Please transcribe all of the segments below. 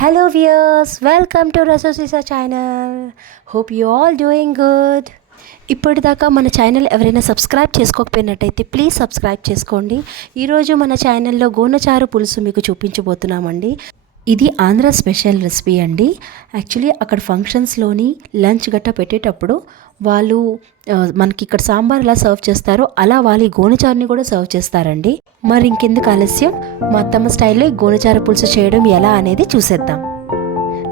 Hello viewers, welcome to Rasosisa channel. Hope you all doing good. ఇప్పటిదాకా మన channel ఎవరైనా subscribe చేసుకోకపోయినట్టయితే please subscribe చేసుకోండి. ఈరోజు మన ఛానల్లో గోనచారు పులుసు మీకు చూపించబోతున్నామండి. ఇది ఆంధ్ర స్పెషల్ రెసిపీ అండి. యాక్చువల్లీ అక్కడ ఫంక్షన్స్లోని లంచ్ గట్ట పెట్టేటప్పుడు వాళ్ళు మనకి ఇక్కడ సాంబార్ ఎలా సర్వ్ చేస్తారో అలా వాళ్ళు ఈ గోనచారుని కూడా సర్వ్ చేస్తారండి. మరి ఇంకెందుకు ఆలస్యం, మా అత్తమ్మ స్టైల్లో ఈ గోనచారు పులుసు చేయడం ఎలా అనేది చూసేద్దాం.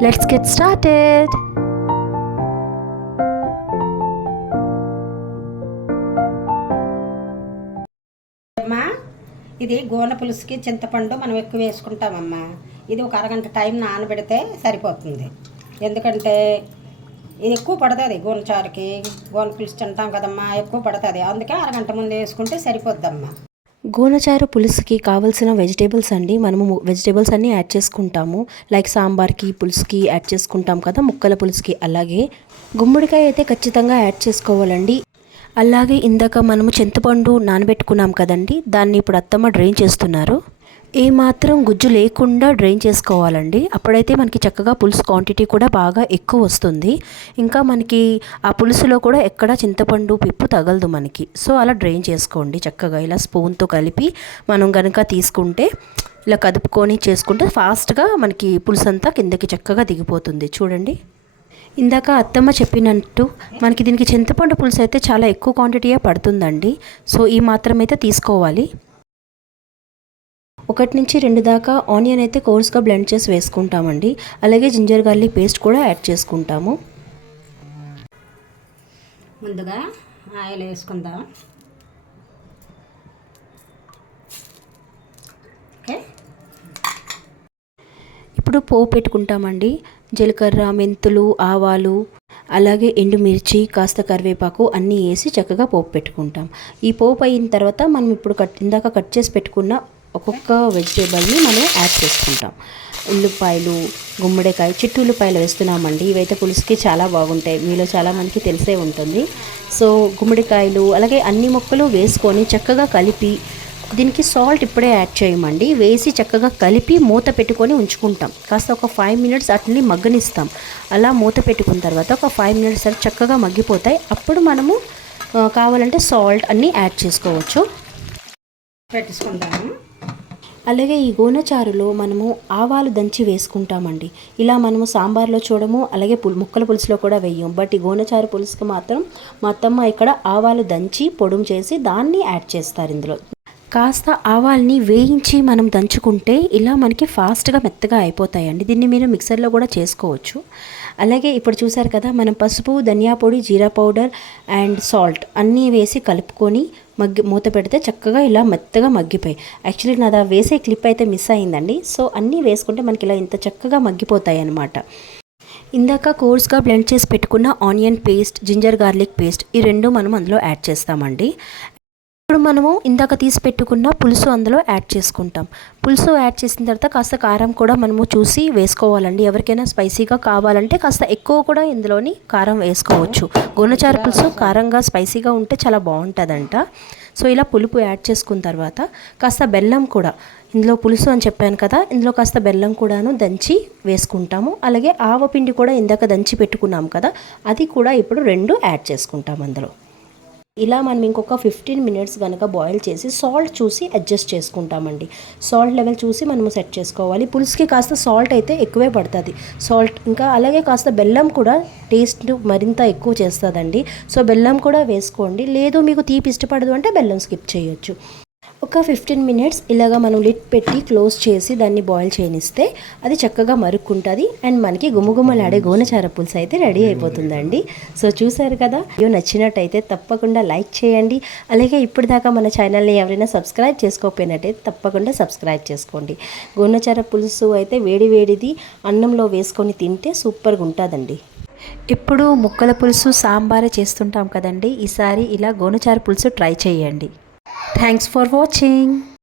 Let's get started. ఇది గోన పులుసుకి చింతపండు మనం ఎక్కువ వేసుకుంటామమ్మా. ఇది ఒక అరగంట టైం నానబెడితే సరిపోతుంది. ఎందుకంటే ఇది ఎక్కువ పడుతుంది గోనచారుకి. గోన పులుసు తింటాం కదమ్మా, ఎక్కువ పడుతుంది. అందుకే అరగంట ముందు వేసుకుంటే సరిపోద్దమ్మా. గోనచారు పులుసుకి కావాల్సిన వెజిటేబుల్స్ అండి. మనము వెజిటేబుల్స్ అన్నీ యాడ్ చేసుకుంటాము. లైక్ సాంబార్కి, పులుసుకి యాడ్ చేసుకుంటాం కదా, ముక్కల పులుసుకి. అలాగే గుమ్మడికాయ అయితే ఖచ్చితంగా యాడ్ చేసుకోవాలండి. అలాగే ఇందాక మనము చింతపండు నానబెట్టుకున్నాం కదండి, దాన్ని ఇప్పుడు అత్తమ్మ డ్రైన్ చేస్తున్నారు. ఏమాత్రం గుజ్జు లేకుండా డ్రైన్ చేసుకోవాలండి. అప్పుడైతే మనకి చక్కగా పులుసు క్వాంటిటీ కూడా బాగా ఎక్కువ వస్తుంది. ఇంకా మనకి ఆ పులుసులో కూడా ఎక్కడ చింతపండు పిప్పు తగలదు మనకి. సో అలా డ్రైన్ చేసుకోండి చక్కగా. ఇలా స్పూన్తో కలిపి మనం కనుక తీసుకుంటే, ఇలా కదుపుకొని చేసుకుంటే ఫాస్ట్గా మనకి పులుసు అంతా కిందకి చక్కగా దిగిపోతుంది. చూడండి, ఇందాక అత్తమ్మ చెప్పినట్టు మనకి దీనికి చింతపండు పులుసు అయితే చాలా ఎక్కువ క్వాంటిటీయే పడుతుందండి. సో ఈ మాత్రం అయితే తీసుకోవాలి. 1 నుంచి 2 దాకా ఆనియన్ అయితే కోర్స్గా బ్లెండ్ చేసి వేసుకుంటామండి. అలాగే జింజర్ గార్లిక్ పేస్ట్ కూడా యాడ్ చేసుకుంటాము. ముందుగా ఆయిల్ వేసుకుందాం. ఓకే, ఇప్పుడు పోపు పెట్టుకుంటామండి. జీలకర్ర, మెంతులు, ఆవాలు, అలాగే ఎండుమిర్చి, కాస్త కరివేపాకు అన్నీ వేసి చక్కగా పోపు పెట్టుకుంటాం. ఈ పోపు అయిన తర్వాత మనం ఇప్పుడు ఇందాక కట్ చేసి పెట్టుకున్న ఒక్కొక్క వెజిటేబుల్ని మనం యాడ్ చేసుకుంటాం. ఉల్లిపాయలు, గుమ్మడికాయ, చిట్టు ఉల్లిపాయలు వేస్తున్నామండి. ఇవైతే పులుసుకి చాలా బాగుంటాయి, మీలో చాలామందికి తెలిసే ఉంటుంది. సో గుమ్మడికాయలు అలాగే అన్ని ముక్కలు వేసుకొని చక్కగా కలిపి, దీనికి సాల్ట్ ఇప్పుడే యాడ్ చేయమండి. వేసి చక్కగా కలిపి మూత పెట్టుకొని ఉంచుకుంటాం. కాస్త ఒక 5 మినిట్స్ అట్లని మగ్గనిస్తాం. అలా మూత పెట్టుకున్న తర్వాత ఒక 5 మినిట్స్ సరే చక్కగా మగ్గిపోతాయి. అప్పుడు మనము కావాలంటే సాల్ట్ అన్నీ యాడ్ చేసుకోవచ్చు. పెట్టేసుకుంటాము. అలాగే ఈ గోనచారులో మనము ఆవాలు దంచి వేసుకుంటామండి. ఇలా మనము సాంబార్లో చూడము, అలాగే ముక్కల పులుసులో కూడా వేయం. బట్ ఈ గోనచారు పులుసుకి మాత్రం మా అత్తమ్మ ఇక్కడ ఆవాలు దంచి పొడుము చేసి దాన్ని యాడ్ చేస్తారు. ఇందులో కాస్త ఆవాల్ని వేయించి మనం దంచుకుంటే ఇలా మనకి ఫాస్ట్గా మెత్తగా అయిపోతాయండి. దీన్ని మీరు మిక్సర్లో కూడా చేసుకోవచ్చు. అలాగే ఇప్పుడు చూసారు కదా, మనం పసుపు, ధనియా పొడి, జీరా పౌడర్ అండ్ సాల్ట్ అన్నీ వేసి కలుపుకొని మూత పెడితే చక్కగా ఇలా మెత్తగా మగ్గిపోయి. యాక్చువల్లీ నాది వేసే క్లిప్ అయితే మిస్ అయిందండి. సో అన్నీ వేసుకుంటే మనకి ఇలా ఇంత చక్కగా మగ్గిపోతాయి అన్నమాట. ఇందాక కోర్స్గా బ్లెండ్ చేసి పెట్టుకున్న onion paste, ginger garlic paste, ఈ రెండు మనం అందులో యాడ్ చేస్తామండి. ఇప్పుడు మనము ఇందాక తీసి పెట్టుకున్న పులుసు అందులో యాడ్ చేసుకుంటాం. పులుసు యాడ్ చేసిన తర్వాత కాస్త కారం కూడా మనము చూసి వేసుకోవాలండి. ఎవరికైనా స్పైసీగా కావాలంటే కాస్త ఎక్కువ కూడా ఇందులోని కారం వేసుకోవచ్చు. గోనచారు పులుసు కారంగా స్పైసీగా ఉంటే చాలా బాగుంటుందంట. సో ఇలా పులుపు యాడ్ చేసుకున్న తర్వాత కాస్త బెల్లం కూడా, ఇందులో పులుసు అని చెప్పాను కదా, ఇందులో కాస్త బెల్లం కూడాను దంచి వేసుకుంటాము. అలాగే ఆవపిండి కూడా ఇందాక దంచి పెట్టుకున్నాం కదా, అది కూడా ఇప్పుడు 2 యాడ్ చేసుకుంటాం అందులో. ఇలా మనం ఇంకొక 15 మినిట్స్ కనుక బాయిల్ చేసి సాల్ట్ చూసి అడ్జస్ట్ చేసుకుంటామండి. సాల్ట్ లెవెల్ చూసి మనము సెట్ చేసుకోవాలి. పులుసుకి కాస్త సాల్ట్ అయితే ఎక్కువే పడుతుంది. సాల్ట్ ఇంకా అలాగే కాస్త బెల్లం కూడా టేస్ట్ మరింత ఎక్కువ చేస్తుందండి. సో బెల్లం కూడా వేసుకోండి. లేదు మీకు తీపి ఇష్టపడదు అంటే బెల్లం స్కిప్ చేయొచ్చు. ఒక 15 మినిట్స్ ఇలాగా మనం లిడ్ పెట్టి క్లోజ్ చేసి దాన్ని బాయిల్ చేయనిస్తే అది చక్కగా మరుక్కుంటుంది. అండ్ మనకి గుమగుమలాడే గోనచార పులుసు అయితే రెడీ అయిపోతుందండి. సో చూసారు కదా, వీడియో నచ్చినట్టయితే తప్పకుండా లైక్ చేయండి. అలాగే ఇప్పటిదాకా మన ఛానల్ని ఎవరైనా సబ్స్క్రైబ్ చేసుకోకపోయినట్టయితే తప్పకుండా సబ్స్క్రైబ్ చేసుకోండి. గోనచార పులుసు అయితే వేడి వేడిది అన్నంలో వేసుకొని తింటే సూపర్గా ఉంటుందండి. ఇప్పుడు ముక్కల పులుసు, సాంబారే చేస్తుంటాం కదండి, ఈసారి ఇలా గోనచార పులుసు ట్రై చేయండి. Thanks for watching.